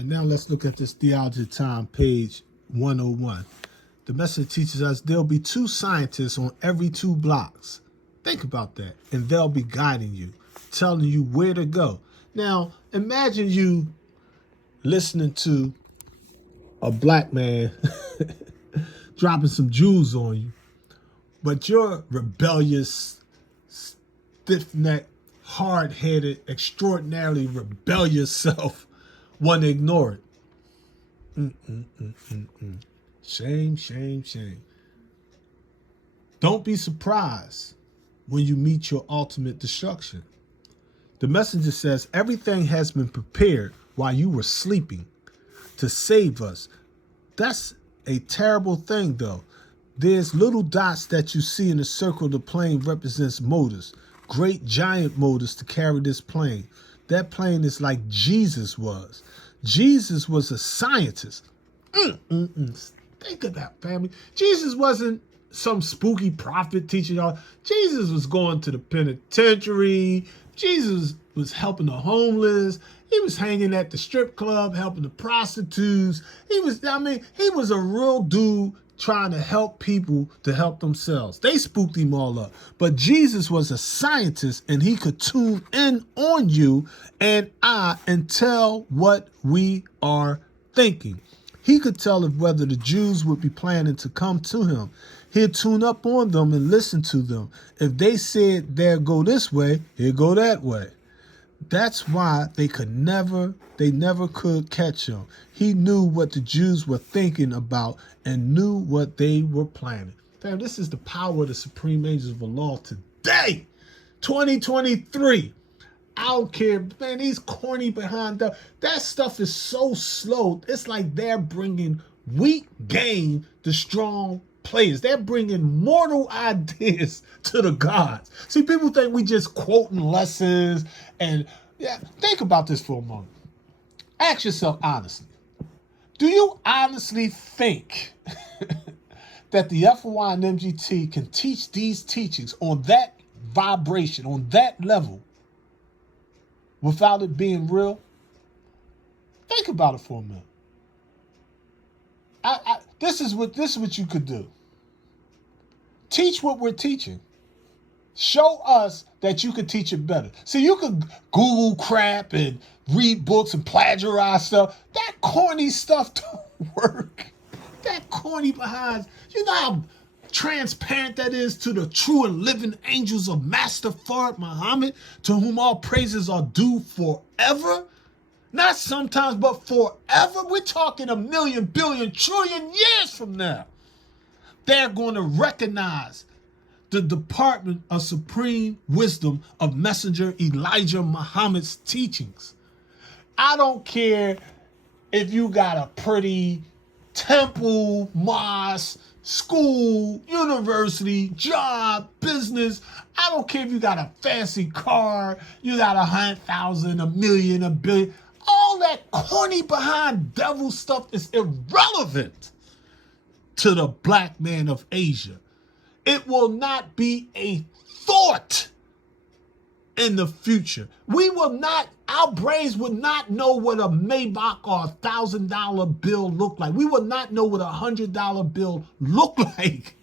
right, now let's look at this Theology of Time, page 101. The message teaches us there'll be two scientists on every 2 blocks. Think about that. And they'll be guiding you, telling you where to go. Now, imagine you listening to a black man dropping some jewels on you, but your rebellious, stiff-necked, hard-headed, extraordinarily rebellious self want to ignore it. Shame, shame, shame. Don't be surprised when you meet your ultimate destruction. The messenger says everything has been prepared while you were sleeping to save us. That's a terrible thing, though. There's little dots that you see in the circle of the plane represents motors, great giant motors to carry this plane. That plane is like Jesus was. Jesus was a scientist. Think of that, family. Jesus wasn't some spooky prophet teaching y'all. Jesus was going to the penitentiary. Jesus was helping the homeless. He was hanging at the strip club, helping the prostitutes. He was a real dude trying to help people to help themselves. They spooked him all up. But Jesus was a scientist, and he could tune in on you and I and tell what we are thinking. He could tell if whether the Jews would be planning to come to him. He'd tune up on them and listen to them. If they said they'll go this way, he'll go that way. That's why they never could catch him. He knew what the Jews were thinking about and knew what they were planning. Fam, this is the power of the supreme angels of Allah today, 2023. I don't care, man, these corny behind that stuff is so slow. It's like they're bringing weak game to strong players. They're bringing mortal ideas to the gods. See, people think we just quoting lessons and think about this for a moment. Ask yourself honestly. Do you honestly think that the FOI and MGT can teach these teachings on that vibration, on that level, without it being real? Think about it for a minute. This is what you could do. Teach what we're teaching. Show us that you could teach it better. See, you could Google crap and read books and plagiarize stuff. That corny stuff don't work. That corny behind, you know how transparent that is to the true and living angels of Master Fard Muhammad, to whom all praises are due forever. Not sometimes, but forever. We're talking 1 million, billion, trillion years from now. They're going to recognize the department of supreme wisdom of Messenger Elijah Muhammad's teachings. I don't care if you got a pretty temple, mosque, school, university, job, business. I don't care if you got a fancy car, you got 100,000, 1 million, 1 billion. All that corny behind devil stuff is irrelevant to the black man of Asia. It will not be a thought in the future. Our brains would not know what a Maybach or $1,000 bill looked like. We would not know what a $100 bill looked like.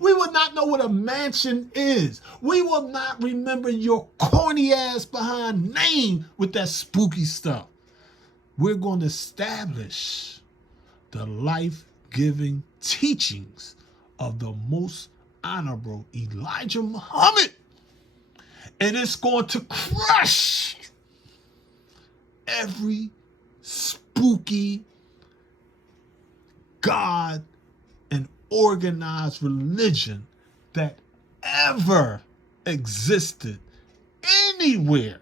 We would not know what a mansion is. We will not remember your corny ass behind name with that spooky stuff. We're going to establish the life-giving teachings of the most honorable Elijah Muhammad. And it's going to crush every spooky God and organized religion that ever existed anywhere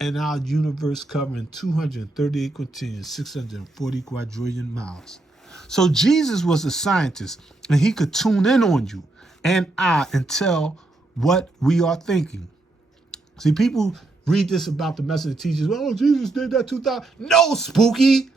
in our universe, covering 238 quintillion, 640 quadrillion miles. So Jesus was a scientist, and he could tune in on you and tell what we are thinking. See, people read this about the message of teachers. Oh, Jesus did that 2,000. No, spooky.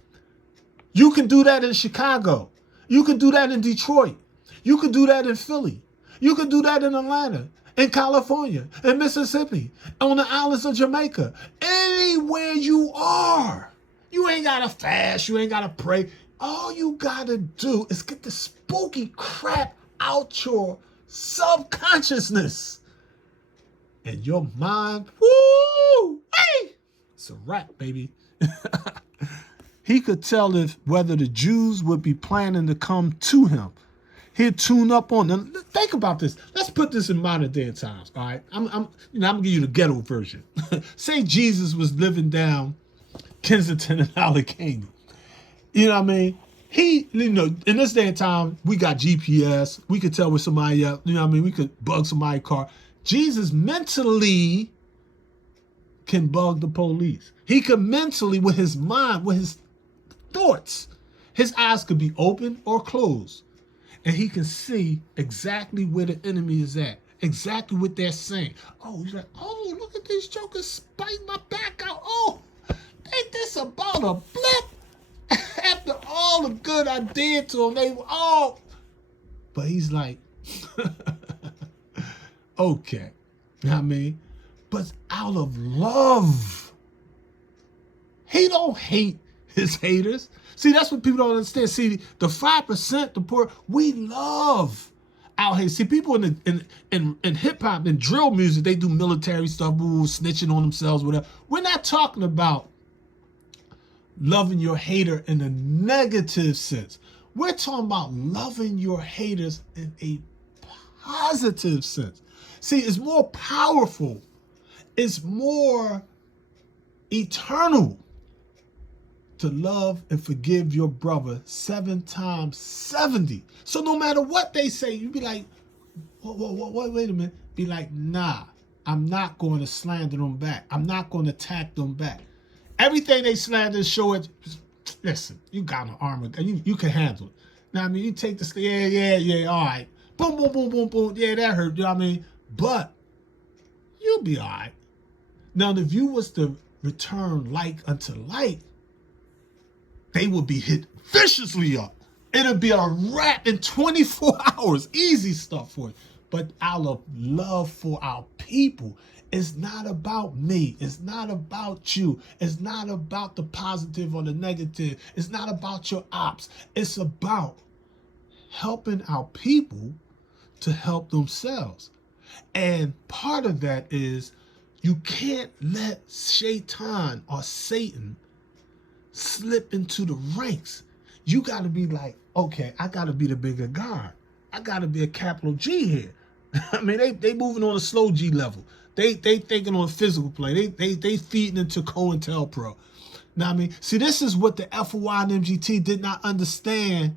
You can do that in Chicago. You can do that in Detroit. You can do that in Philly. You can do that in Atlanta, in California, in Mississippi, on the islands of Jamaica. Anywhere you are, You ain't got to fast. You ain't got to pray. All you got to do is get the spooky crap out your subconsciousness. And your mind, woo, hey, it's a wrap, baby. He could tell if whether the Jews would be planning to come to him. He'd tune up on them. Think about this. Let's put this in modern day times. All right, I'm gonna give you the ghetto version. Say Jesus was living down Kensington and Allegheny. You know what I mean? He, in this day and time, we got GPS. We could tell where somebody at. You know what I mean? We could bug somebody's car. Jesus mentally can bug the police. He could mentally, with his mind, with his thoughts, his eyes could be open or closed. And he can see exactly where the enemy is at, exactly what they're saying. Oh, he's like, oh, look at these jokers spiting my back out. Oh, ain't this about a blip? After all the good I did to them, they were all. But he's like, okay. You know what I mean? But out of love. He don't hate his haters. See, that's what people don't understand. See, the 5%, the poor, we love out here. See, people in hip hop and drill music, they do military stuff, snitching on themselves, whatever. We're not talking about loving your hater in a negative sense. We're talking about loving your haters in a positive sense. See, it's more powerful. It's more eternal to love and forgive your brother 7 times 70. So no matter what they say, you be like, wait a minute. Be like, nah, I'm not going to slander them back. I'm not going to attack them back. Everything they slander, show it. Listen, you got an armor. You can handle it. Now, I mean, you take the, yeah, all right. Boom, boom, boom, boom, boom. Yeah, that hurt. You know what I mean? But you'll be all right. Now, if you was to return like unto like, they will be hit viciously up. It'll be a wrap in 24 hours. Easy stuff for you. But out of love for our people, it's not about me. It's not about you. It's not about the positive or the negative. It's not about your ops. It's about helping our people to help themselves. And part of that is you can't let Shaitan or Satan slip into the ranks. You got to be like, okay, I got to be the bigger guy. I got to be a capital G here. I mean, they moving on a slow G level. They thinking on physical play. They feeding into COINTELPRO. Now, I mean, see, this is what the FOI and MGT did not understand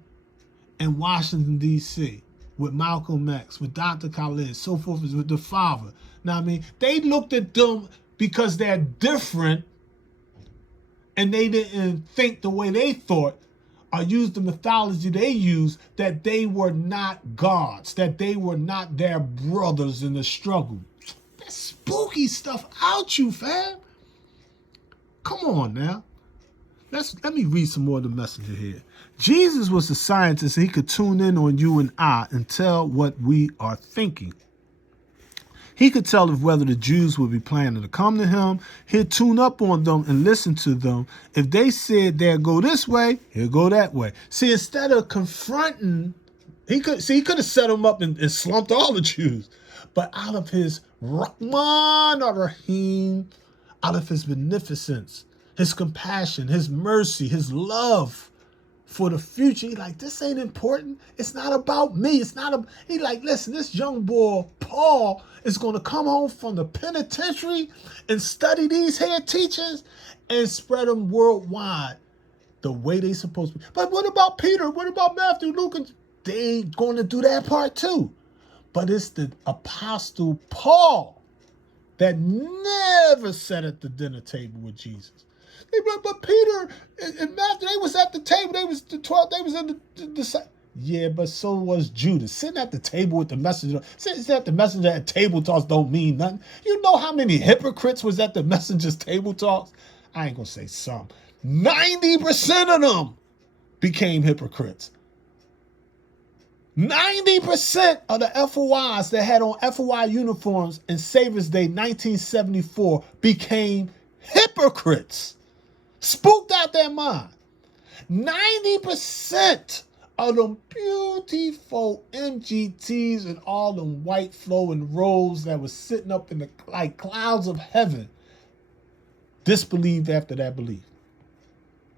in Washington, D.C., with Malcolm X, with Dr. Khaled, so forth, with the father. Now, I mean, they looked at them because they're different, and they didn't think the way they thought or use the mythology they used, that they were not gods, that they were not their brothers in the struggle. That spooky stuff out you, fam. Come on now. Let me read some more of the messenger here. Jesus was a scientist. He could tune in on you and I and tell what we are thinking. He could tell if whether the Jews would be planning to come to him. He'd tune up on them and listen to them. If they said they'll go this way, he'll go that way. See, instead of confronting, he could have set them up and slumped all the Jews. But out of his Rahman ar-Rahim, out of his beneficence, his compassion, his mercy, his love for the future, he like, this ain't important. It's not about me. He like, listen, this young boy, Paul, is going to come home from the penitentiary and study these head teachers and spread them worldwide the way they supposed to be. But what about Peter? What about Matthew, Luke? They ain't going to do that part too. But it's the apostle Paul that never sat at the dinner table with Jesus. But Peter and Matthew, they was at the table. They was the 12. They was in the yeah, but so was Judas. Sitting at the table with the messenger. Sitting at the messenger at table talks don't mean nothing. You know how many hypocrites was at the messenger's table talks? I ain't gonna say some. 90% of them became hypocrites. 90% of the FOIs that had on FOI uniforms in Savers Day 1974 became hypocrites. Spooked out their mind. 90% of them beautiful MGTs and all them white flowing robes that was sitting up in the like clouds of heaven disbelieved after that belief.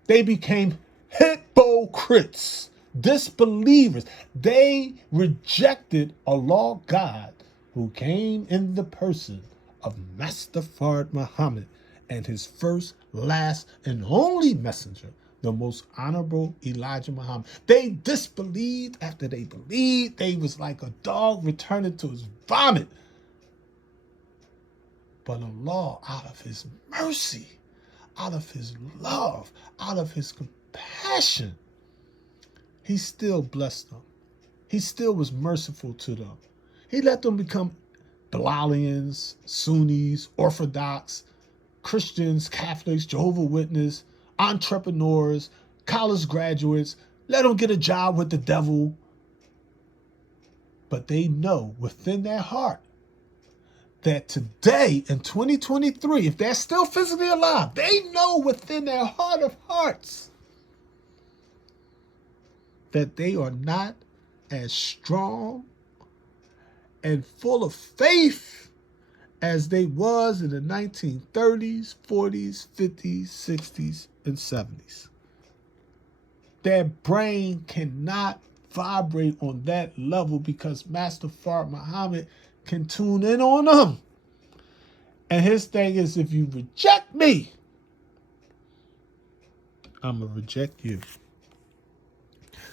They became hypocrites, disbelievers. They rejected Allah God who came in the person of Master Fard Muhammad and his first, last, and only messenger, the most honorable Elijah Muhammad. They disbelieved after they believed. They was like a dog returning to his vomit. But Allah, out of his mercy, out of his love, out of his compassion, he still blessed them. He still was merciful to them. He let them become Bilalians, Sunnis, Orthodox, Christians, Catholics, Jehovah's Witnesses, entrepreneurs, college graduates. Let them get a job with the devil. But they know within their heart that today in 2023, if they're still physically alive, they know within their heart of hearts that they are not as strong and full of faith as they was in the 1930s, 40s, 50s, 60s, and 70s. Their brain cannot vibrate on that level because Master Fard Muhammad can tune in on them. And his thing is, if you reject me, I'm going to reject you.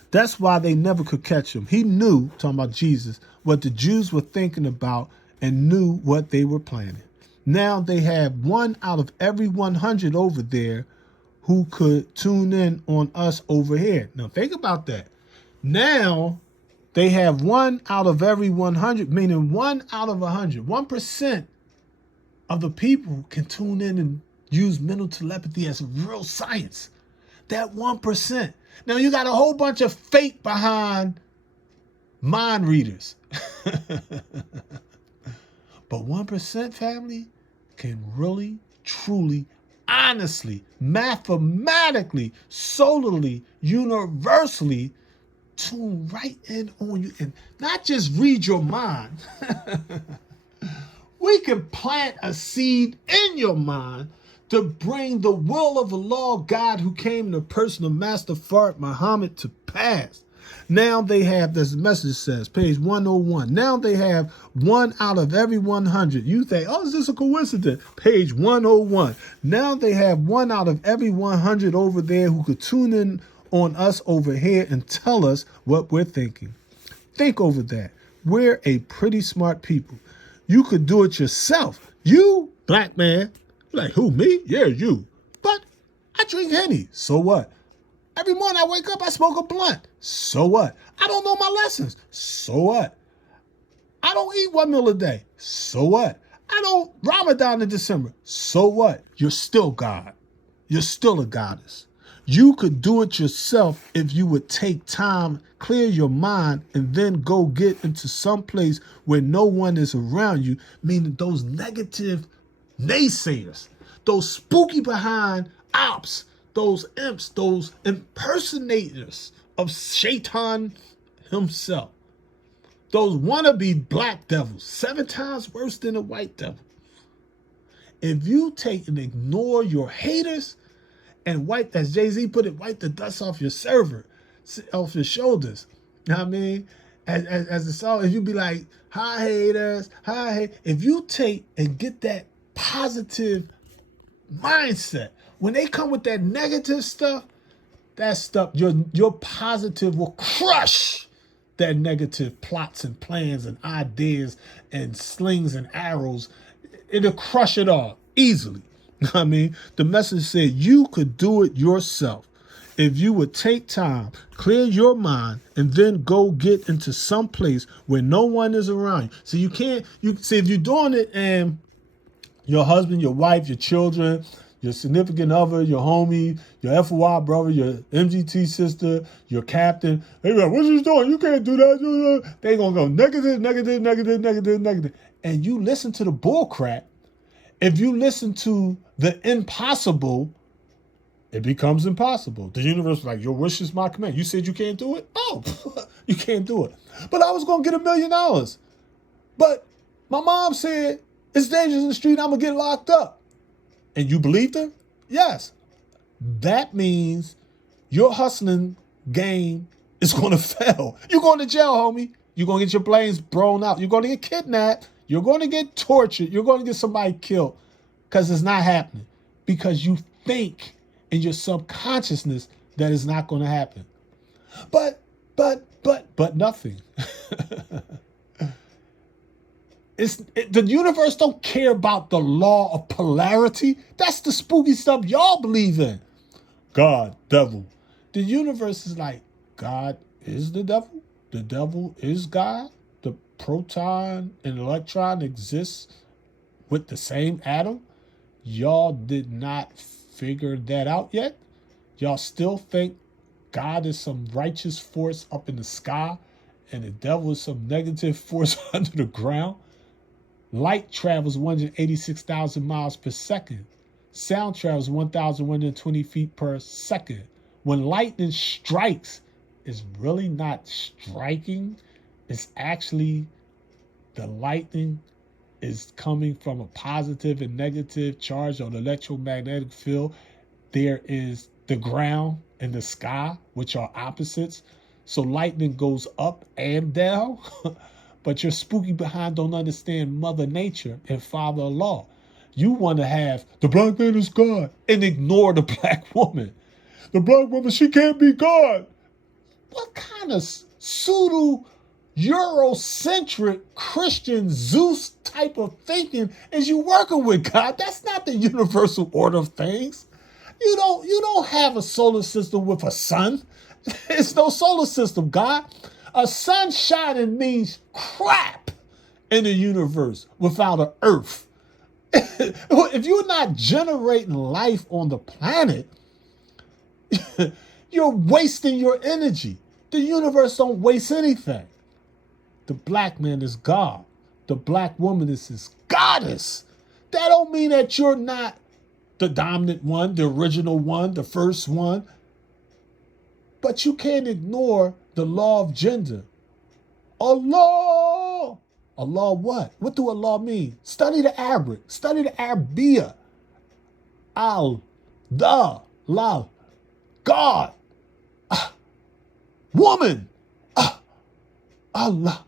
That's why they never could catch him. He knew, talking about Jesus, what the Jews were thinking about and knew what they were planning. Now they have 1 out of every 100 over there who could tune in on us over here. Now think about that. Now they have 1 out of every 100, meaning 1 out of 100. 1% of the people can tune in and use mental telepathy as real science. That 1%. Now you got a whole bunch of fake behind mind readers. But 1% family can really, truly, honestly, mathematically, solely, universally tune right in on you and not just read your mind. We can plant a seed in your mind to bring the will of the Lord God who came in the person of Master Fard Muhammad to pass. Now they have, as the message says, page 101. Now they have 1 out of every 100. You think, oh, is this a coincidence? Page 101. Now they have 1 out of every 100 over there who could tune in on us over here and tell us what we're thinking. Think over that. We're a pretty smart people. You could do it yourself. You, black man, like, who, me? Yeah, you. But I drink Henny. So what? Every morning I wake up, I smoke a blunt. So what? I don't know my lessons. So what? I don't eat 1 meal a day. So what? I don't Ramadan in December. So what? You're still God. You're still a goddess. You could do it yourself if you would take time, clear your mind, and then go get into some place where no one is around you, meaning those negative naysayers, those spooky behind ops, those imps, those impersonators of Shaitan himself, those wannabe black devils, 7 times worse than a white devil. If you take and ignore your haters and wipe, as Jay-Z put it, wipe the dust off your server, off your shoulders. You know what I mean? As the song, if you be like, hi haters, hi hate. If you take and get that positive mindset, when they come with that negative stuff, that stuff, your positive will crush that negative plots and plans and ideas and slings and arrows. It'll crush it all easily. I mean, the message said you could do it yourself if you would take time, clear your mind, and then go get into some place where no one is around you. So you can't, you see, if you're doing it and your husband, your wife, your children, your significant other, your homie, your FOI brother, your MGT sister, your captain, they be like, what you doing? You can't do that. They gonna go negative, negative, negative, negative, negative. And you listen to the bull crap. If you listen to the impossible, it becomes impossible. The universe is like, your wish is my command. You said you can't do it? No, you can't do it. But I was going to get $1 million. But my mom said, it's dangerous in the street, I'm going to get locked up. And you believed her? Yes. That means your hustling game is going to fail. You're going to jail, homie. You're going to get your brains blown out. You're going to get kidnapped. You're going to get tortured. You're going to get somebody killed because it's not happening. Because you think in your subconsciousness that it's not going to happen. But nothing. The universe don't care about the law of polarity. That's the spooky stuff y'all believe in. God, devil. The universe is like, God is the devil. The devil is God. The proton and electron exists with the same atom. Y'all did not figure that out yet. Y'all still think God is some righteous force up in the sky and the devil is some negative force under the ground. Light travels 186,000 miles per second. Sound travels 1,120 feet per second. When lightning strikes, it's really not striking. It's actually the lightning is coming from a positive and negative charge on the electromagnetic field. There is the ground and the sky, which are opposites. So lightning goes up and down. But your spooky behind don't understand Mother Nature and Father Allah. You want to have the black man is God and ignore the black woman. The black woman, she can't be God. What kind of pseudo Eurocentric Christian Zeus type of thinking is you working with, God? That's not the universal order of things. You don't have a solar system with a sun. It's no solar system, God. A sun shining means crap in the universe without an earth. If you're not generating life on the planet, you're wasting your energy. The universe don't waste anything. The black man is God. The black woman is his goddess. That don't mean that you're not the dominant one, the original one, the first one. But you can't ignore the law of gender. Allah. Allah what? What do Allah mean? Study the Arabic. Study the Arabiya. Al, da, la, God. Woman. Allah.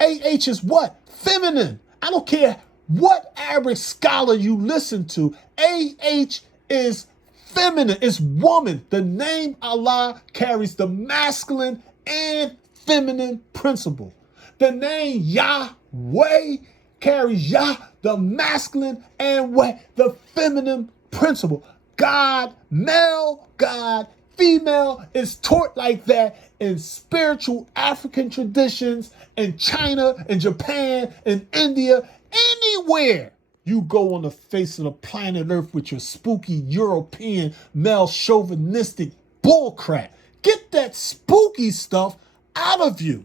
AH is what? Feminine. I don't care what Arabic scholar you listen to. AH is feminine. It's woman. The name Allah carries the masculine and feminine principle. The name Yahweh carries Yah, the masculine, and Weh, the feminine principle. God, male, God, female is taught like that in spiritual African traditions in China, in Japan, in India, anywhere you go on the face of the planet Earth with your spooky European male chauvinistic bullcrap. Get that spooky stuff out of you.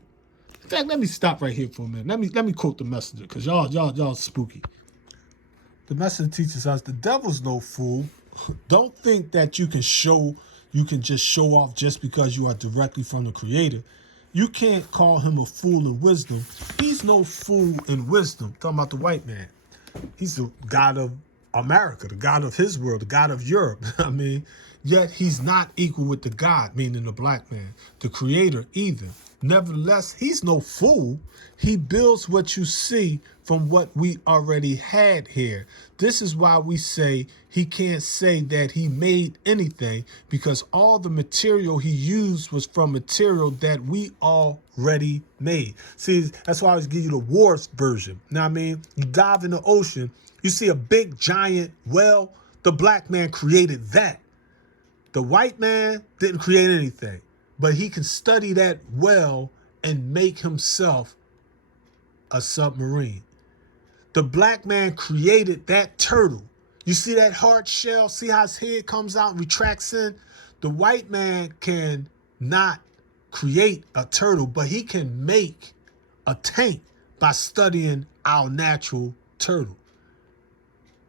In fact, let me stop right here for a minute. Let me quote the messenger, because y'all spooky. The messenger teaches us the devil's no fool. Don't think that you can just show off just because you are directly from the creator. You can't call him a fool in wisdom. He's no fool in wisdom. Talking about the white man. He's the God of America, the God of his world, the God of Europe. I mean, yet he's not equal with the God, meaning the black man, the creator either. Nevertheless, he's no fool. He builds what you see from what we already had here. This is why we say he can't say that he made anything, because all the material he used was from material that we already made. See, that's why I always give you the Wars version. Now, I mean, you dive in the ocean, you see a big giant whale. The black man created that. The white man didn't create anything, but he can study that well and make himself a submarine. The black man created that turtle. You see that hard shell? See how his head comes out and retracts in? The white man can not create a turtle, but he can make a tank by studying our natural turtle.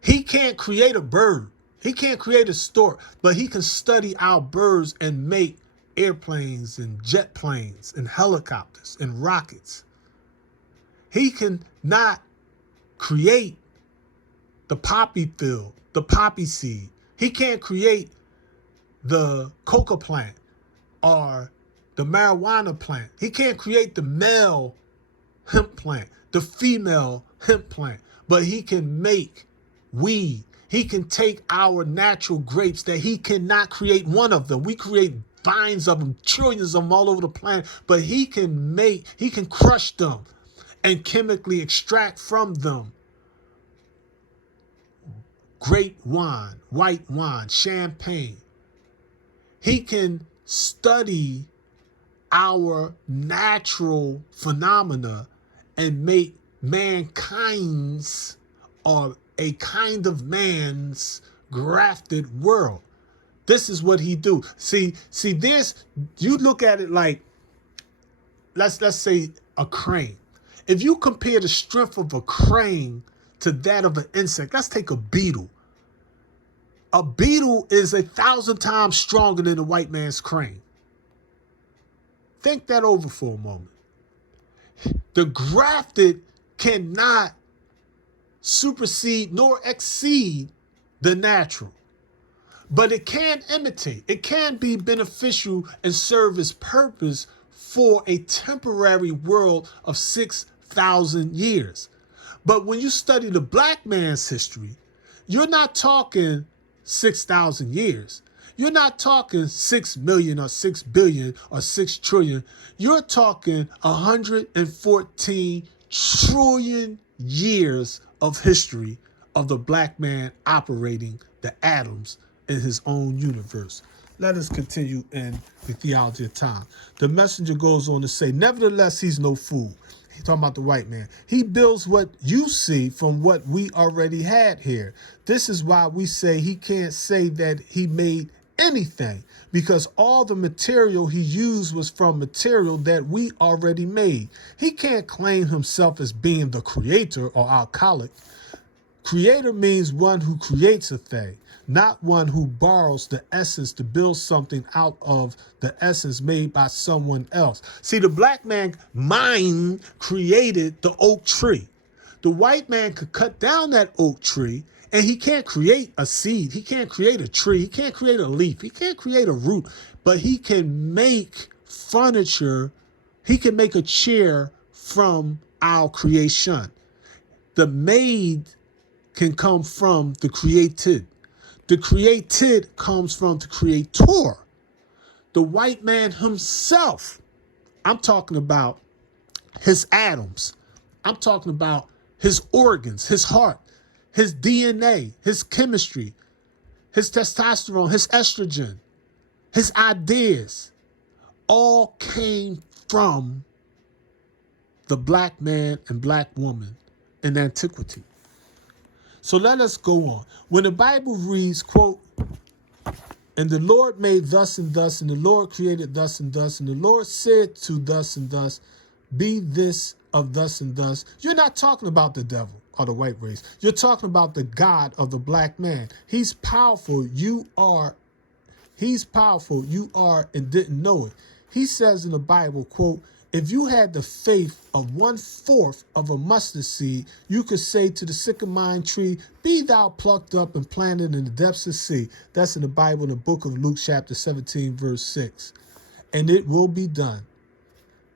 He can't create a bird. He can't create a stork, but he can study our birds and make airplanes and jet planes and helicopters and rockets. He can not create the poppy field, the poppy seed. He can't create the coca plant or the marijuana plant. He can't create the male hemp plant, the female hemp plant, but he can make weed. He can take our natural grapes that he cannot create one of them. We create vines of them, trillions of them all over the planet, but he can crush them and chemically extract from them great wine, white wine, champagne. He can study our natural phenomena and make mankind's or a kind of man's grafted world. This is what he do. See this, you look at it like, let's say a crane. If you compare the strength of a crane to that of an insect, let's take a beetle. A beetle is 1,000 times stronger than a white man's crane. Think that over for a moment. The grafted cannot supersede nor exceed the natural, but it can imitate. It can be beneficial and serve its purpose for a temporary world of 6,000 years. But when you study the black man's history, you're not talking 6,000 years. You're not talking 6 million or 6 billion or 6 trillion. You're talking 114 trillion years of history of the black man operating the atoms in his own universe. Let us continue in the theology of time. The messenger goes on to say, nevertheless, he's no fool. He's talking about the white man. He builds what you see from what we already had here. This is why we say he can't say that he made anything, because all the material he used was from material that we already made. He can't claim himself as being the creator or alcoholic. Creator means one who creates a thing, not one who borrows the essence to build something out of the essence made by someone else. See, the black man mind created the oak tree. The white man could cut down that oak tree, and he can't create a seed. He can't create a tree. He can't create a leaf. He can't create a root, but he can make furniture. He can make a chair from our creation. The made can come from the created. The created comes from the creator. The white man himself, I'm talking about his atoms. I'm talking about his organs, his heart, his DNA, his chemistry, his testosterone, his estrogen, his ideas, all came from the black man and black woman in antiquity. So let us go on. When the Bible reads, quote, and the Lord made thus and thus, and the Lord created thus and thus, and the Lord said to thus and thus, be this of thus and thus, you're not talking about the devil or the white race. You're talking about the God of the black man. He's powerful. He's powerful. You are and didn't know it. He says in the Bible, quote, if you had the faith of 1/4 of a mustard seed, you could say to the sycamore tree, be thou plucked up and planted in the depths of the sea. That's in the Bible, in the book of Luke, chapter 17, verse 6. And it will be done.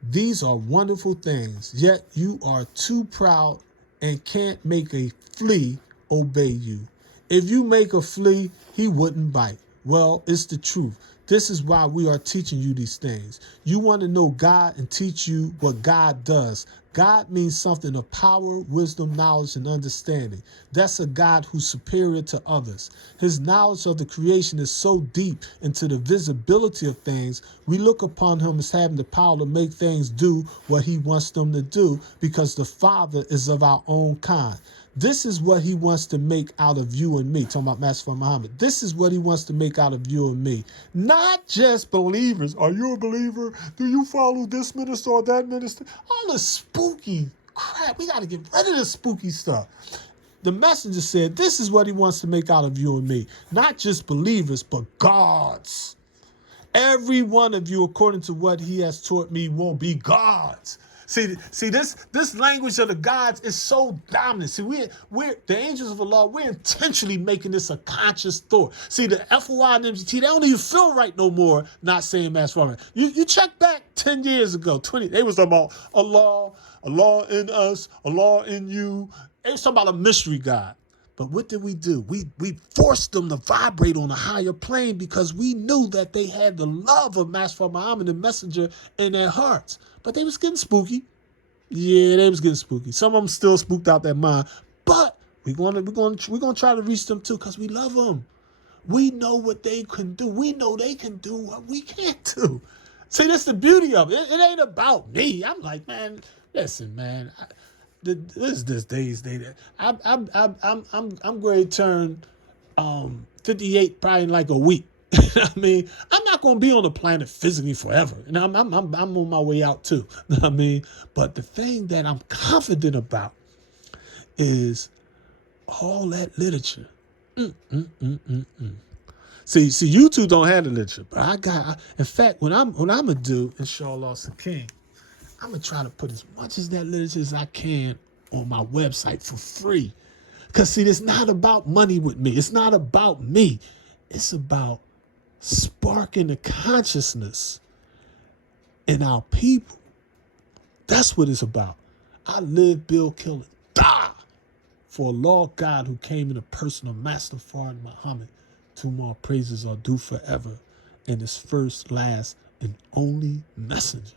These are wonderful things, yet you are too proud and can't make a flea obey you. If you make a flea, he wouldn't bite. Well, it's the truth. This is why we are teaching you these things. You want to know God and teach you what God does. God means something of power, wisdom, knowledge, and understanding. That's a God who's superior to others. His knowledge of the creation is so deep into the visibility of things, we look upon him as having the power to make things do what he wants them to do, because the Father is of our own kind. This is what he wants to make out of you and me. Talking about Master Muhammad. This is what he wants to make out of you and me. Not just believers. Are you a believer? Do you follow this minister or that minister? All the spooky crap. We got to get rid of the spooky stuff. The messenger said, this is what he wants to make out of you and me. Not just believers, but gods. Every one of you, according to what he has taught me, will be gods. See, this language of the gods is so dominant. See, we're the angels of Allah. We're intentionally making this a conscious thought. See, the FOI and MGT, they don't even feel right no more. Not saying mass farming. You check back 10 years ago, 20. They was talking about Allah, Allah in us, Allah in you. They was talking about a mystery God. But what did we do? We forced them to vibrate on a higher plane because we knew that they had the love of Master Muhammad, the messenger, in their hearts. But they was getting spooky. Yeah, they was getting spooky. Some of them still spooked out their mind. But we're gonna try to reach them too because we love them. We know what they can do. We know they can do what we can't do. See, that's the beauty of it. It ain't about me. I'm like, man, listen, man. This day's day. I'm going to turn 58 probably in like a week. I mean, I'm not going to be on the planet physically forever, and I'm on my way out too. I mean, but the thing that I'm confident about is all that literature. See, you two don't have the literature, but in fact, what I'm gonna do, inshallah, Sakin, I'm going to try to put as much as that literature as I can on my website for free. Because, see, it's not about money with me. It's not about me. It's about sparking the consciousness in our people. That's what it's about. I live, build, kill, and die for a Lord God who came in the person of Master Fard Muhammad, to whom all praises are due forever, and his first, last, and only messenger.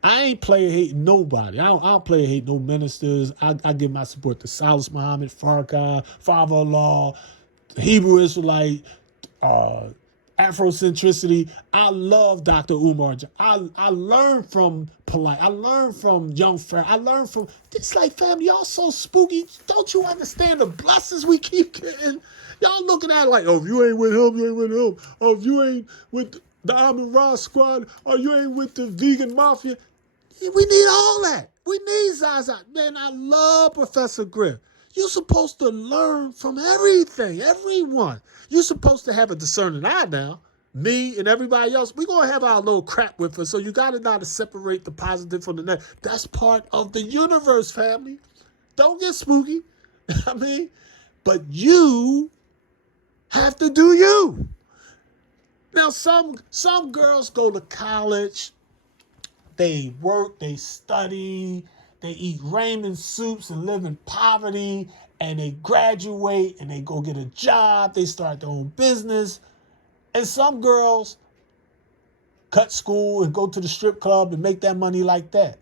I ain't player hating nobody. I don't player hate no ministers. I give my support to Salas Muhammad, Farrakhan, Father Allah, Hebrew Israelite, Afrocentricity. I love Dr. Umar. I learned from Polite. I learned from Young Fair. I learned from, it's like, family, y'all so spooky. Don't you understand the blessings we keep getting? Y'all looking at it like, oh, if you ain't with him, you ain't with him. Oh, if you ain't with the Amin Ra squad, or you ain't with the vegan mafia. We need all that. We need Zaza. Man, I love Professor Griff. You're supposed to learn from everything, everyone. You're supposed to have a discerning eye now. Me and everybody else, we're going to have our little crap with us. So you got to know how to separate the positive from the negative. That's part of the universe, family. Don't get spooky. I mean, but you have to do you. Now, some girls go to college. They work, they study, they eat ramen soups and live in poverty, and they graduate and they go get a job, they start their own business. And some girls cut school and go to the strip club and make that money like that.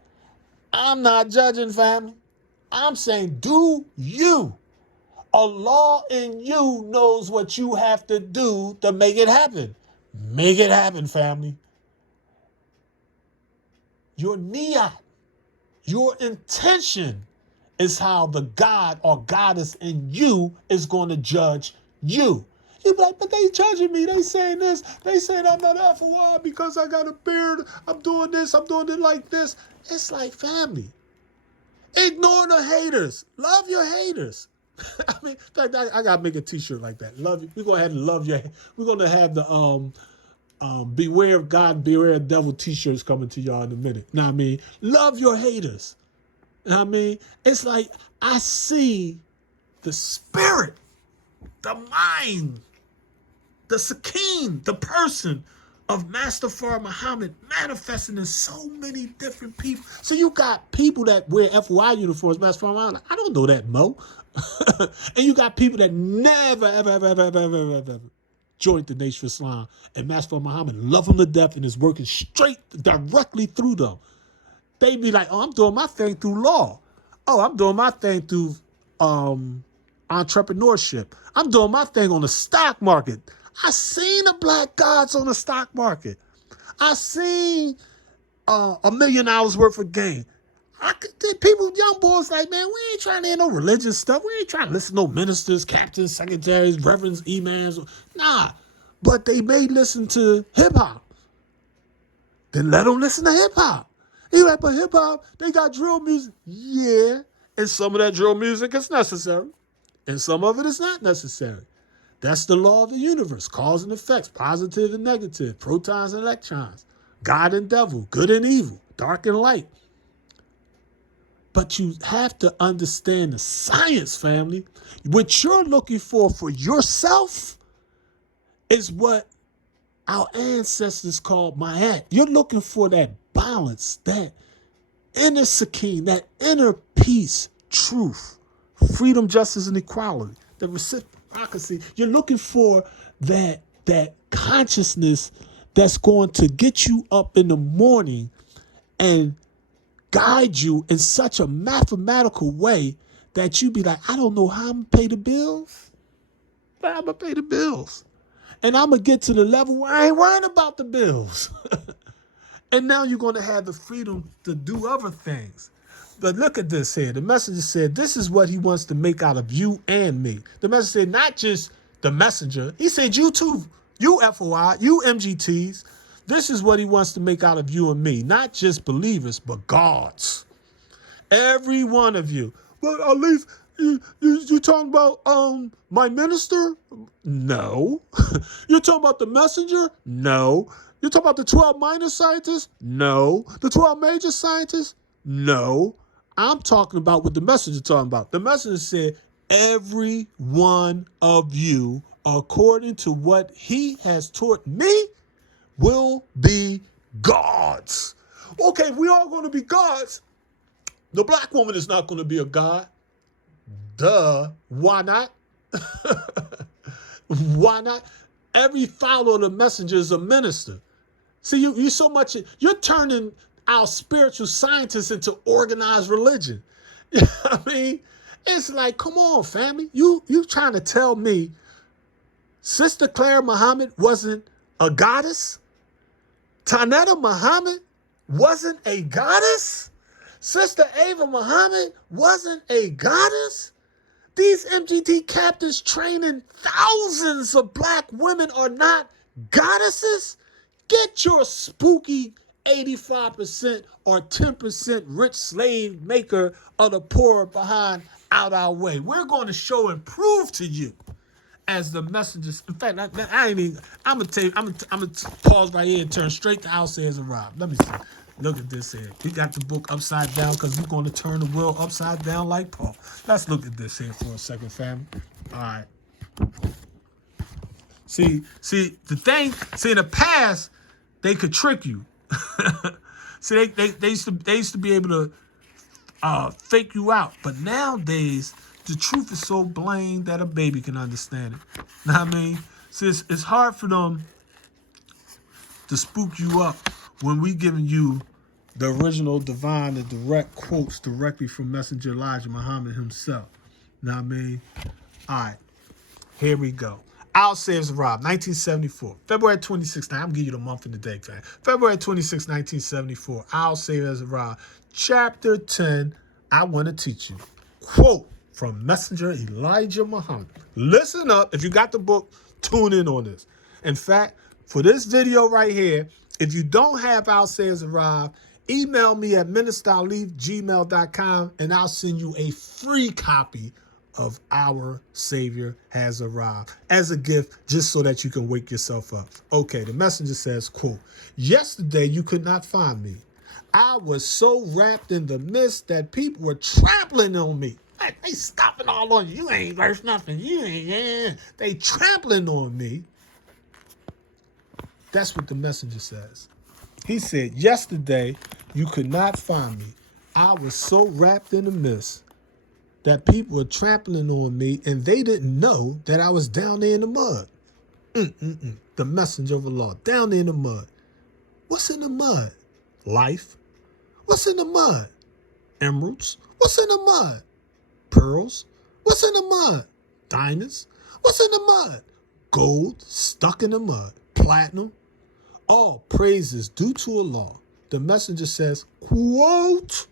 I'm not judging, family. I'm saying do you. Allah in you knows what you have to do to make it happen. Make it happen, family. Your niyat, your intention is how the God or goddess in you is going to judge you. You be like, but they judging me. They saying this. They saying I'm not FOI because I got a beard. I'm doing this. I'm doing it like this. It's like, family. Ignore the haters. Love your haters. I mean, in fact, I got to make a t-shirt like that. Love you. We're going to have to love your. We're going to have the beware of God, beware of devil t-shirts coming to y'all in a minute. Know what I mean? Love your haters. Know what I mean? It's like I see the spirit, the mind, the Sakin, the person of Master Fard Muhammad manifesting in so many different people. So you got people that wear FY uniforms, Master Fard Muhammad. I don't know that, Mo. And you got people that never, ever joined the Nation of Islam, and Master Muhammad love them to death and is working straight directly through them. They be like, oh, I'm doing my thing through law. Oh, I'm doing my thing through entrepreneurship. I'm doing my thing on the stock market. I seen the black gods on the stock market. I seen $1 million worth of gain. People, young boys like, man, we ain't trying to hear no religious stuff. We ain't trying to listen to no ministers, captains, secretaries, reverends, imams. Nah. But they may listen to hip-hop. Then let them listen to hip-hop. He like, but hip-hop, they got drill music. Yeah. And some of that drill music is necessary. And some of it is not necessary. That's the law of the universe. Cause and effects, positive and negative, protons and electrons, God and devil, good and evil, dark and light. But you have to understand the science, family. What you're looking for yourself is what our ancestors called ma'at. You're looking for that balance, that inner sakeen, that inner peace, truth, freedom, justice, and equality, the reciprocity. You're looking for that consciousness that's going to get you up in the morning and guide you in such a mathematical way that you be like, I don't know how I'm going to pay the bills, but I'm going to pay the bills. And I'm going to get to the level where I ain't worrying about the bills. And now you're going to have the freedom to do other things. But look at this here. The messenger said, this is what he wants to make out of you and me. The messenger said, not just the messenger. He said, you too, you FOI, you MGTs. This is what he wants to make out of you and me. Not just believers, but gods. Every one of you. But at least you talking about my minister? No. You're talking about the messenger? No. You're talking about the 12 minor scientists? No. The 12 major scientists? No. I'm talking about what the messenger talking about. The messenger said, every one of you, according to what he has taught me, will be gods. Okay, we all going to be gods. The black woman is not going to be a god. Duh. Why not? Why not? Every follower of the messenger is a minister. See, you so much, you're turning our spiritual scientists into organized religion. You know what I mean? It's like, come on, family. You trying to tell me Sister Claire Muhammad wasn't a goddess? Tanetta Muhammad wasn't a goddess? Sister Ava Muhammad wasn't a goddess? These MGT captains training thousands of black women are not goddesses? Get your spooky 85% or 10% rich slave maker of the poor behind out our way. We're going to show and prove to you as the messengers. In fact, I'm gonna pause right here and turn straight to Al Sayers and Rob. Let me see. Look at this here. We got the book upside down because we're going to turn the world upside down like Paul. Let's look at this here for a second, family. All right. See, the thing, in the past, they could trick you. See, they used to be able to fake you out. But nowadays, the truth is so plain that a baby can understand it. Know what I mean? See, it's hard for them to spook you up when we giving you the original divine and direct quotes directly from Messenger Elijah Muhammad himself. Know what I mean? All right, here we go. Al Sayers Rob, 1974. February 26th. Now, I'm giving you the month and the day, fan. February 26, 1974. Al Sayers Rob, chapter 10. I want to teach you. Quote from Messenger Elijah Muhammad. Listen up. If you got the book, tune in on this. In fact, for this video right here, if you don't have Al Sayers Rob, email me at ministeralief@gmail.com and I'll send you a free copy of Our Savior Has Arrived as a gift, just so that you can wake yourself up. Okay, the messenger says, quote, yesterday you could not find me. I was so wrapped in the mist that people were trampling on me. They stopping all on you. You ain't worth nothing. You ain't, yeah. They trampling on me. That's what the messenger says. He said, yesterday you could not find me. I was so wrapped in the mist that people were trampling on me and they didn't know that I was down there in the mud. The messenger of Allah, down there in the mud. What's in the mud? Life. What's in the mud? Emeralds. What's in the mud? Pearls. What's in the mud? Diamonds. What's in the mud? Gold stuck in the mud. Platinum. All praises due to Allah. The messenger says, quote,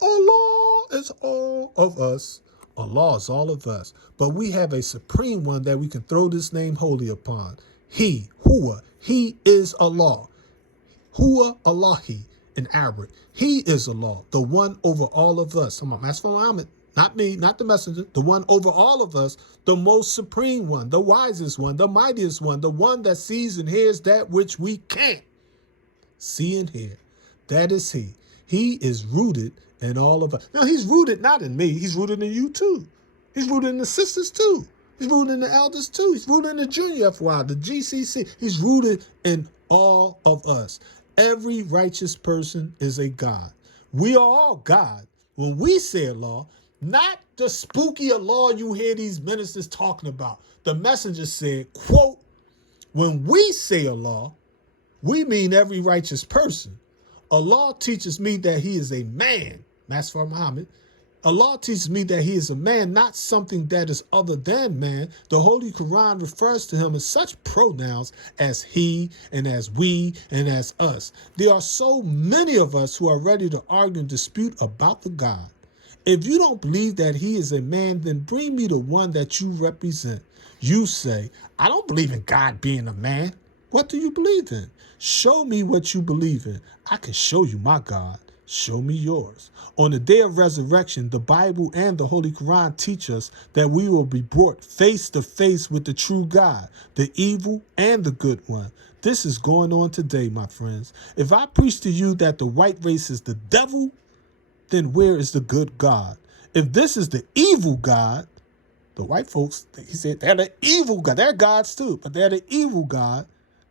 Allah is all of us. Allah is all of us. But we have a supreme one that we can throw this name holy upon. He, Huwa, he is Allah. Huwa Allahi in Arabic. He is Allah, the one over all of us. That's Muhammad. Not me, not the messenger, the one over all of us, the most supreme one, the wisest one, the mightiest one, the one that sees and hears that which we can't see and hear. That is he. He is rooted in all of us. Now, he's rooted not in me. He's rooted in you too. He's rooted in the sisters too. He's rooted in the elders too. He's rooted in the junior FY, the GCC. He's rooted in all of us. Every righteous person is a God. We are all God. When we say a law, not the spooky law you hear these ministers talking about. The messenger said, quote, when we say a law, we mean every righteous person. Allah teaches me that he is a man, Master Muhammad. Allah teaches me that he is a man, not something that is other than man. The Holy Quran refers to him in such pronouns as he and as we and as us. There are so many of us who are ready to argue and dispute about the God. If you don't believe that he is a man, then bring me the one that you represent. You say, I don't believe in God being a man. What do you believe in? Show me what you believe in. I can show you my God. Show me yours. On the day of resurrection, the Bible and the Holy Quran teach us that we will be brought face to face with the true God, the evil and the good one. This is going on today, my friends. If I preach to you that the white race is the devil, then where is the good God? If this is the evil God, the white folks, he said, they're the evil God. They're gods too, but they're the evil God.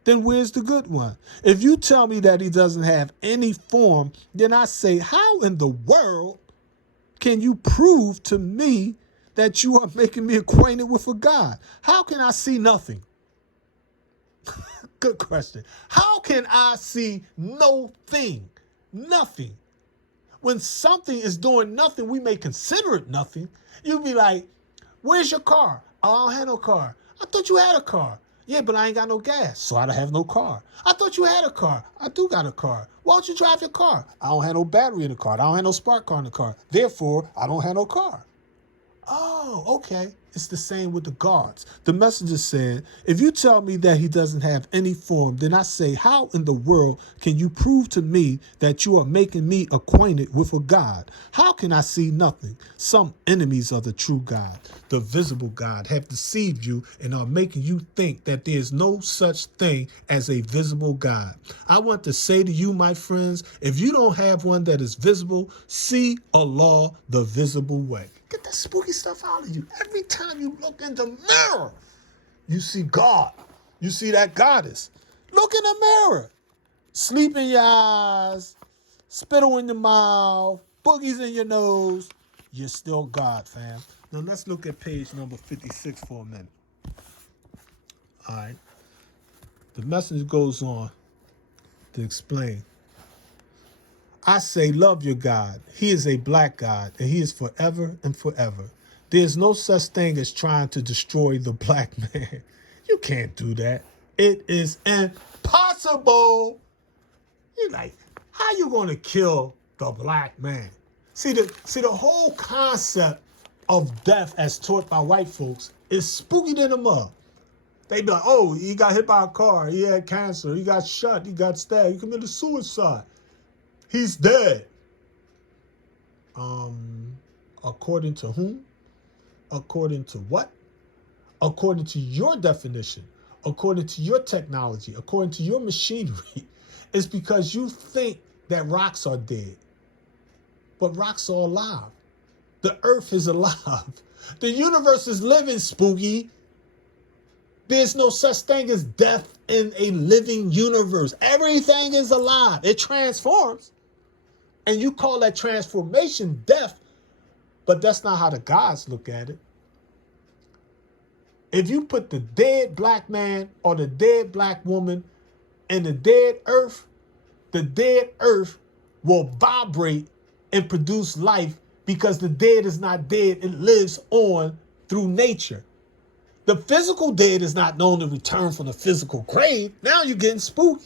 Then where's the good one? If you tell me that he doesn't have any form, then I say, how in the world can you prove to me that you are making me acquainted with a God? How can I see nothing? Good question. How can I see no thing? Nothing. When something is doing nothing, we may consider it nothing. You'd be like, where's your car? Oh, I don't have no car. I thought you had a car. Yeah, but I ain't got no gas, so I don't have no car. I thought you had a car. I do got a car. Why don't you drive your car? I don't have no battery in the car. I don't have no spark car in the car. Therefore, I don't have no car. Oh, okay. It's the same with the gods. The messenger said, if you tell me that he doesn't have any form, then I say, how in the world can you prove to me that you are making me acquainted with a God? How can I see nothing? Some enemies of the true God, the visible God, have deceived you and are making you think that there is no such thing as a visible God. I want to say to you, my friends, if you don't have one that is visible, see Allah the visible way. Get that spooky stuff out of you. Every time you look in the mirror, you see God. You see that goddess. Look in the mirror. Sleep in your eyes, spittle in your mouth, boogies in your nose. You're still God, fam. Now let's look at page number 56 for a minute. All right. The message goes on to explain. I say, love your God. He is a black God, and he is forever and forever. There's no such thing as trying to destroy the black man. You can't do that. It is impossible. You're like, how you going to kill the black man? See, the whole concept of death as taught by white folks is spooky than a mug. They be like, oh, he got hit by a car. He had cancer. He got shot. He got stabbed. He committed suicide. He's dead. According to whom? According to what? According to your definition, according to your technology, according to your machinery. It's because you think that rocks are dead. But rocks are alive. The earth is alive. The universe is living, spooky. There's no such thing as death in a living universe. Everything is alive. It transforms. And you call that transformation death, but that's not how the gods look at it. If you put the dead black man or the dead black woman in the dead earth will vibrate and produce life because the dead is not dead. It lives on through nature. The physical dead is not known to return from the physical grave. Now you're getting spooky.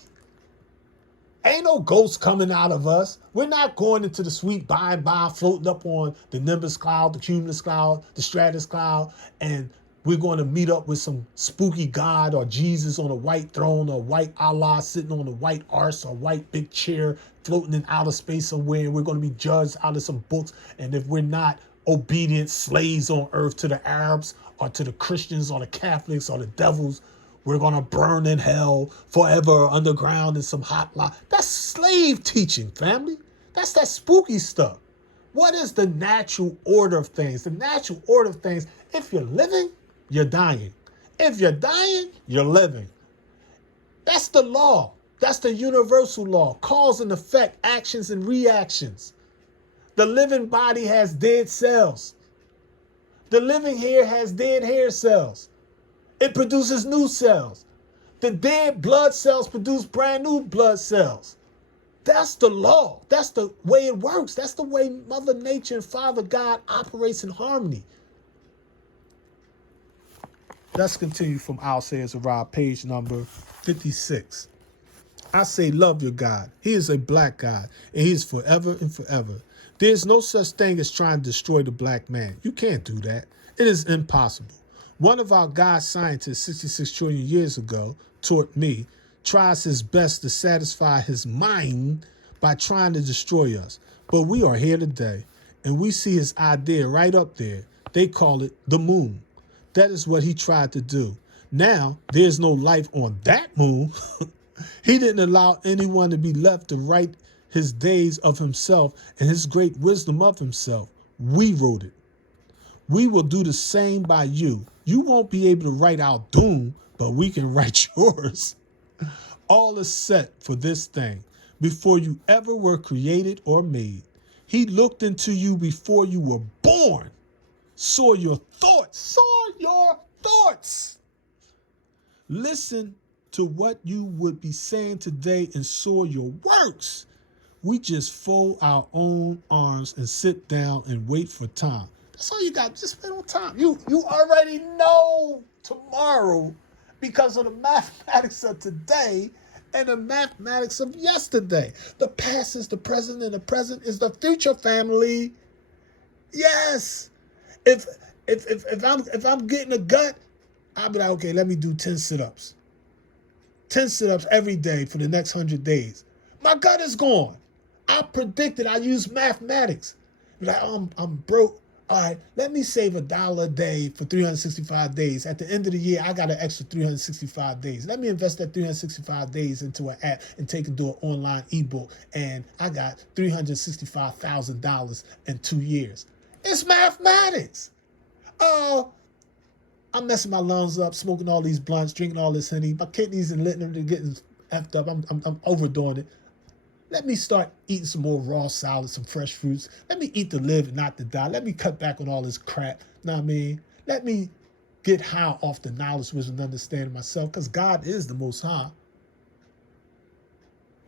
Ain't no ghosts coming out of us. We're not going into the sweet by and by, floating up on the Nimbus cloud, the Cumulus cloud, the Stratus cloud, and we're going to meet up with some spooky God or Jesus on a white throne or white Allah sitting on a white arse or white big chair floating in outer space somewhere. And we're going to be judged out of some books. And if we're not obedient slaves on earth to the Arabs or to the Christians or the Catholics or the devils. We're going to burn in hell forever underground in some hot lot. That's slave teaching, family. That's that spooky stuff. What is the natural order of things? The natural order of things, if you're living, you're dying. If you're dying, you're living. That's the law. That's the universal law. Cause and effect, actions and reactions. The living body has dead cells. The living hair has dead hair cells. It produces new cells. The dead blood cells produce brand new blood cells. That's the law. That's the way it works. That's the way Mother Nature and Father God operates in harmony. Let's continue from Al Sayers Rob, page number 56. I say love your God. He is a black God, and he is forever and forever. There is no such thing as trying to destroy the black man. You can't do that. It is impossible. One of our God scientists 66 trillion years ago taught me tries his best to satisfy his mind by trying to destroy us. But we are here today, and we see his idea right up there. They call it the moon. That is what he tried to do. Now, there's no life on that moon. He didn't allow anyone to be left to write his days of himself and his great wisdom of himself. We wrote it. We will do the same by you. You won't be able to write our doom, but we can write yours. All is set for this thing. Before you ever were created or made, he looked into you before you were born. Saw your thoughts. Listen to what you would be saying today and saw your works. We just fold our own arms and sit down and wait for time. That's all you got. Just spend on time. You already know tomorrow because of the mathematics of today and the mathematics of yesterday. The past is the present and the present is the future, family. Yes. If I'm getting a gut, I'll be like, okay, let me do 10 sit-ups. 10 sit-ups every day for the next 100 days. My gut is gone. I predicted. I used mathematics. Like, I'm broke. All right, let me save $1 a day for 365 days. At the end of the year, I got an extra 365 days. Let me invest that 365 days into an app and take and do an online ebook. And I got $365,000 in 2 years. It's mathematics. Oh, I'm messing my lungs up, smoking all these blunts, drinking all this honey. My kidneys and letting them getting effed up. I'm overdoing it. Let me start eating some more raw salad, some fresh fruits. Let me eat to live and not to die. Let me cut back on all this crap. Know what I mean? Let me get high off the knowledge, wisdom, and understanding myself, because God is the most high.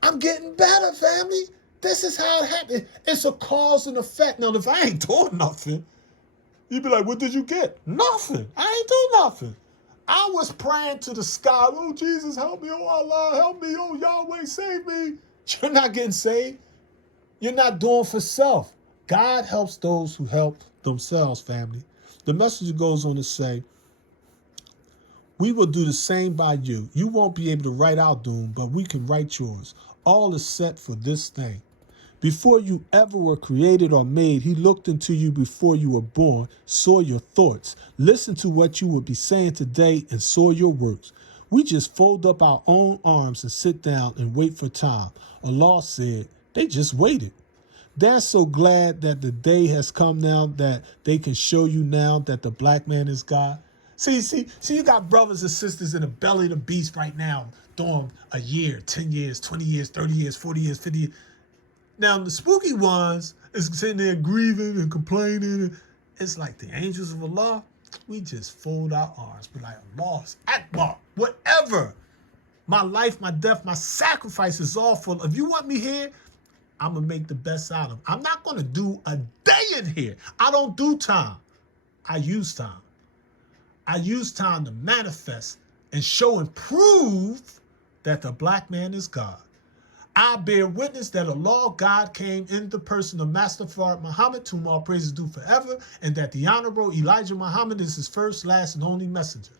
I'm getting better, family. This is how it happened. It's a cause and effect. Now, if I ain't doing nothing, you'd be like, what did you get? Nothing. I ain't do nothing. I was praying to the sky. Oh, Jesus, help me. Oh, Allah, help me. Oh, Yahweh, save me. You're not getting saved. You're not doing for self. God helps those who help themselves, family. The message goes on to say, we will do the same by you. You won't be able to write our doom, but we can write yours. All is set for this thing. Before you ever were created or made, he looked into you before you were born, saw your thoughts, listened to what you would be saying today, and saw your works. We just fold up our own arms and sit down and wait for time. Allah said, they just waited. They're so glad that the day has come now that they can show you now that the black man is God. See, you got brothers and sisters in the belly of the beast right now doing a year, 10 years, 20 years, 30 years, 40 years, 50 years. Now, the spooky ones is sitting there grieving and complaining. It's like the angels of Allah. We just fold our arms, be like, Allah, Akbar, whatever. My life, my death, my sacrifice is all full. If you want me here, I'm going to make the best out of it. I'm not going to do a day in here. I don't do time. I use time. I use time to manifest and show and prove that the black man is God. I bear witness that Allah, God, came in the person of Master Fard Muhammad, to whom all praises due forever, and that the Honorable Elijah Muhammad is his first, last, and only messenger.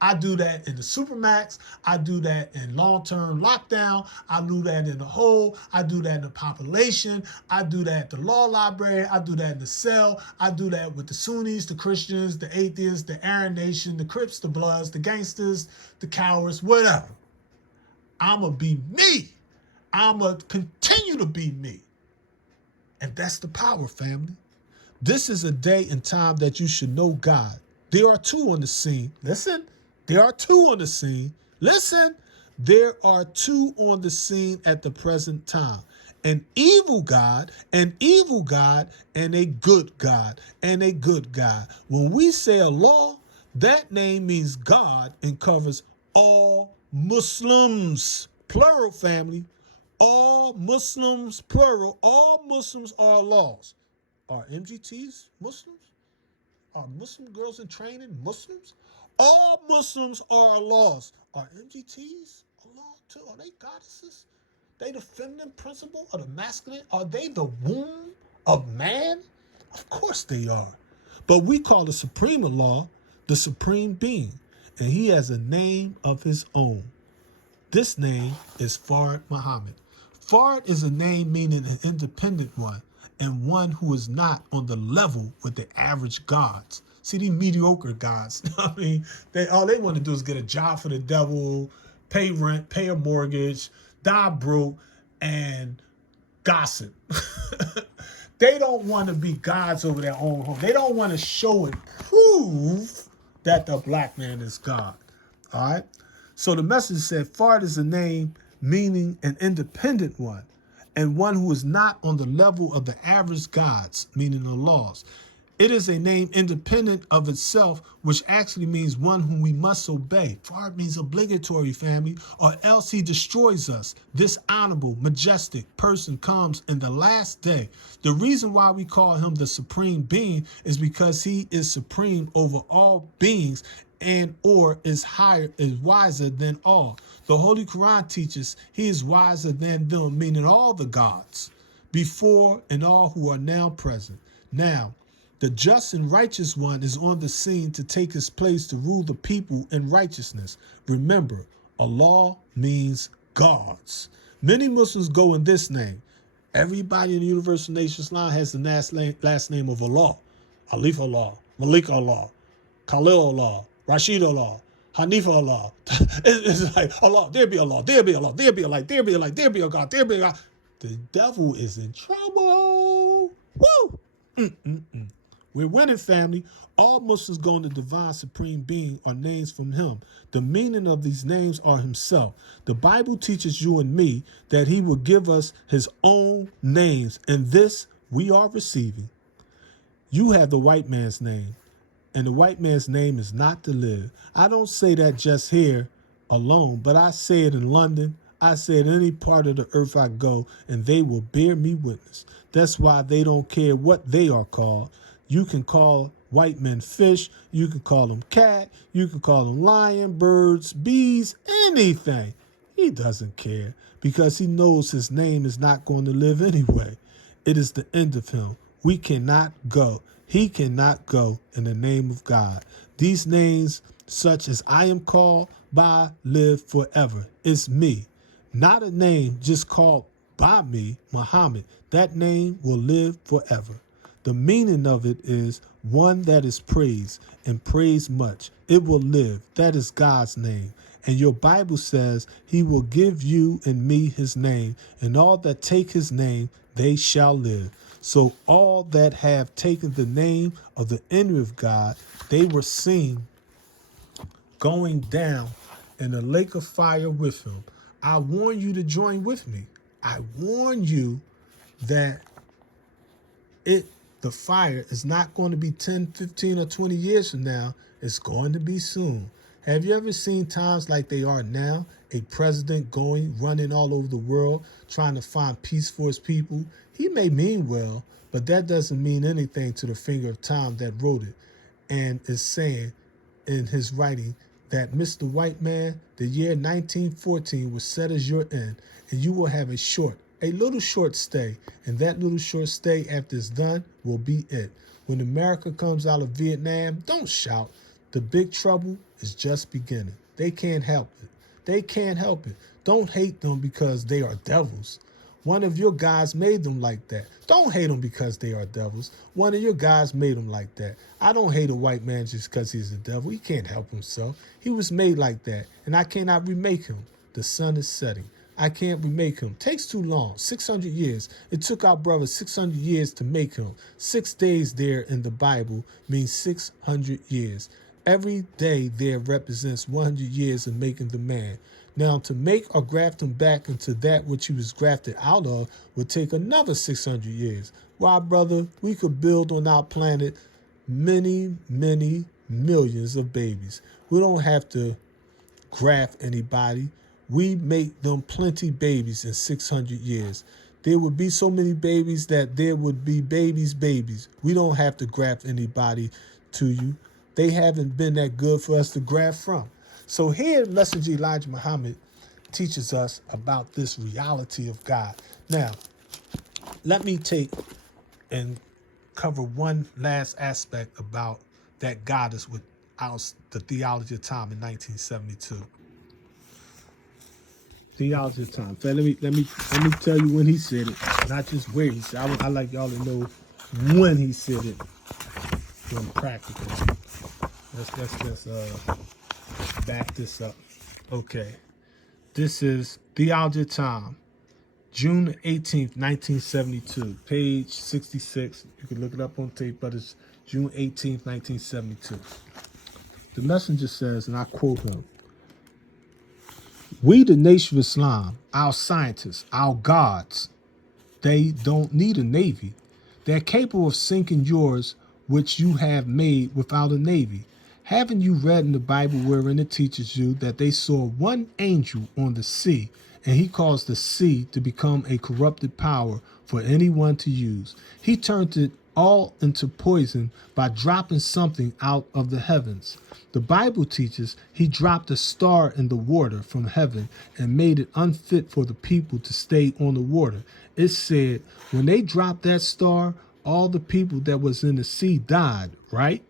I do that in the Supermax. I do that in long-term lockdown. I do that in the hole. I do that in the population. I do that at the law library. I do that in the cell. I do that with the Sunnis, the Christians, the atheists, the Aryan Nation, the Crips, the Bloods, the gangsters, the cowards, whatever. I'm going to be me. I'm going to continue to be me. And that's the power, family. This is a day and time that you should know God. There are two on the scene. Listen, there are two on the scene. Listen, there are two on the scene at the present time. An evil God, and a good God, and a good God. When we say Allah, that name means God and covers all Muslims, plural, family. All Muslims, plural. All Muslims are Allahs. Are MGTs Muslims? Are Muslim girls in training Muslims? All Muslims are Allahs. Are MGTs Allah too? Are they goddesses? They the feminine principle or the masculine? Are they the womb of man? Of course they are. But we call the supreme Allah the supreme being, and he has a name of his own. This name is Fard Muhammad. Fard is a name meaning an independent one, and one who is not on the level with the average gods. See, these mediocre gods, I mean, all they want to do is get a job for the devil, pay rent, pay a mortgage, die broke, and gossip. They don't want to be gods over their own home. They don't want to show and prove that the black man is God. All right? So the message said, Fard is a name meaning an independent one, and one who is not on the level of the average gods, meaning the laws. It is a name independent of itself, which actually means one whom we must obey. Fard means obligatory, family, or else he destroys us. This honorable, majestic person comes in the last day. The reason why we call him the supreme being is because he is supreme over all beings and or is wiser than all. The Holy Quran teaches he is wiser than them, meaning all the gods before and all who are now present. Now, the just and righteous one is on the scene to take his place to rule the people in righteousness. Remember, Allah means gods. Many Muslims go in this name. Everybody in the Universal Nation Islam has the last name of Allah. Alif Allah, Malik Allah, Khalil Allah, Rashid Allah, Hanif Allah. It's like Allah, there be Allah, there be Allah, there be Allah, there be Allah, there be a God, there be a God. The devil is in trouble. Woo! We're winning, family. All Muslims go in the divine supreme being are names from him. The meaning of these names are himself. The Bible teaches you and me that he will give us his own names, and this we are receiving. You have the white man's name, and the white man's name is not to live. I don't say that just here alone, but I say it in London. I say it in any part of the earth I go, and they will bear me witness. That's why they don't care what they are called. You can call white men fish, you can call them cat, you can call them lion, birds, bees, anything. He doesn't care because he knows his name is not going to live anyway. It is the end of him. We cannot go. He cannot go in the name of God. These names, such as I am called by, live forever. It's me. Not a name just called by me, Muhammad. That name will live forever. The meaning of it is one that is praised and praised much. It will live. That is God's name. And your Bible says he will give you and me his name, and all that take his name, they shall live. So all that have taken the name of the enemy of God, they were seen going down in a lake of fire with him. I warn you to join with me. I warn you that the fire is not going to be 10, 15, or 20 years from now. It's going to be soon. Have you ever seen times like they are now? A president running all over the world, trying to find peace for his people. He may mean well, but that doesn't mean anything to the finger of time that wrote it and is saying in his writing that Mr. White Man, the year 1914 was set as your end, and you will have a little short stay, and that little short stay after it's done will be it. When America comes out of Vietnam, don't shout. The big trouble is just beginning. They can't help it. They can't help it. Don't hate them because they are devils. One of your guys made them like that. Don't hate them because they are devils. One of your guys made them like that. I don't hate a white man just because he's a devil. He can't help himself. He was made like that, and I cannot remake him. The sun is setting. I can't remake him. Takes too long. 600 years. It took our brother 600 years to make him. 6 days there in the Bible means 600 years. Every day there represents 100 years of making the man. Now, to make or graft him back into that which he was grafted out of would take another 600 years. Why, brother, we could build on our planet many, many millions of babies. We don't have to graft anybody. We make them plenty babies in 600 years. There would be so many babies that there would be babies. We don't have to graft anybody to you. They haven't been that good for us to graft from. So here, Messenger Elijah Muhammad teaches us about this reality of God. Now, let me take and cover one last aspect about that goddess with the Theology of Time in 1972. Theology of Time. So let me tell you when he said it, not just where he said it. I like y'all to know when he said it. When practical. Let's back this up. Okay. This is Theology of Time, June 18th, 1972, page 66. You can look it up on tape, but it's June 18th, 1972. The messenger says, and I quote him, "We, the Nation of Islam, our scientists, our gods, they don't need a navy. They're capable of sinking yours, which you have made without a navy. Haven't you read in the Bible wherein it teaches you that they saw one angel on the sea, and he caused the sea to become a corrupted power for anyone to use? He turned it all into poison by dropping something out of the heavens. The Bible teaches he dropped a star in the water from heaven and made it unfit for the people to stay on the water. It said when they dropped that star, all the people that was in the sea died, right?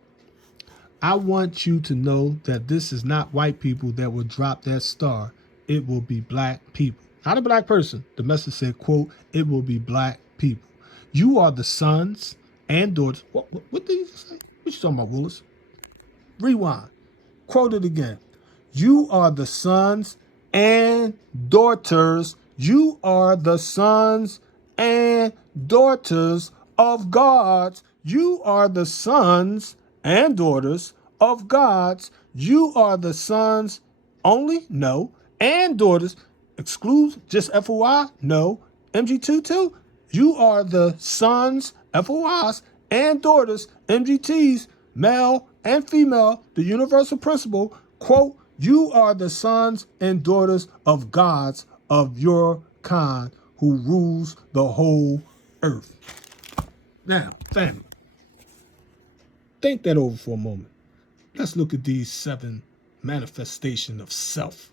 I want you to know that this is not white people that will drop that star. It will be black people." Not a black person. The message said, quote, "It will be black people. You are the sons and daughters." What did he say? What you talking about, Willis? Rewind. Quote it again. "You are the sons and daughters. You are the sons and daughters of God. You are the sons and daughters of gods. You are the sons only? No. And daughters. Excludes just FOI? No. MG2 too? You are the sons, FOIs, and daughters, MGTs, male and female, the universal principle, quote, "You are the sons and daughters of gods of your kind who rules the whole earth." Now, family, think that over for a moment. Let's look at these 7 manifestations of self